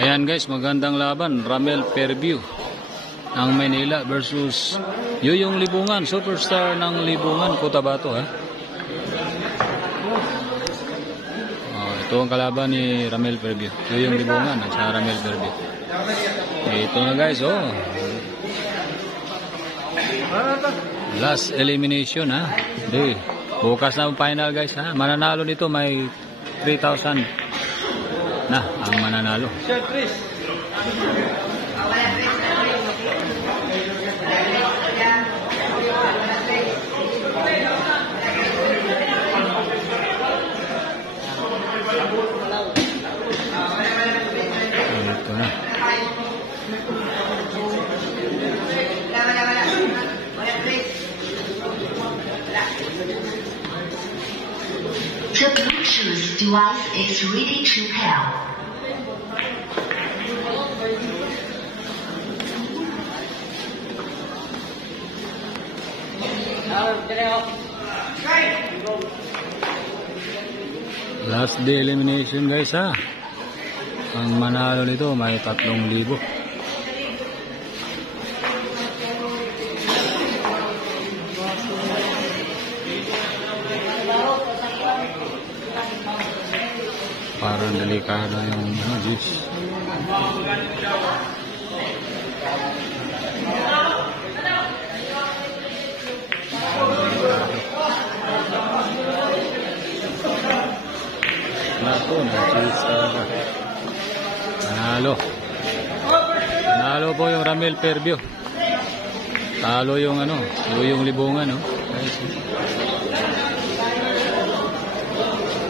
Ayan guys, magandang laban. Ramel Fairview ng Manila versus Yuyong Libungan, superstar ng Libungan, Cotabato ha. Ito ang kalaban ni Ramel Fairview, Yuyong Libungan at sa Ramel Fairview. Ito na guys, oh. Last elimination ha. Bukas na ang final guys ha. Mananalo nito may 3,000 na ang mananalo. Ito na. The Bluetooth device is ready to pair. Last day elimination guys ha. Ang manalo nito may 3,000. Parang delikado yung juice. Naku, na-juice talaga. Nanalo. Nanalo po yung Ramel Fairview. Talo yung yung Libungan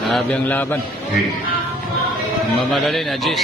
Grabe ang laban. Mamadali na Jis.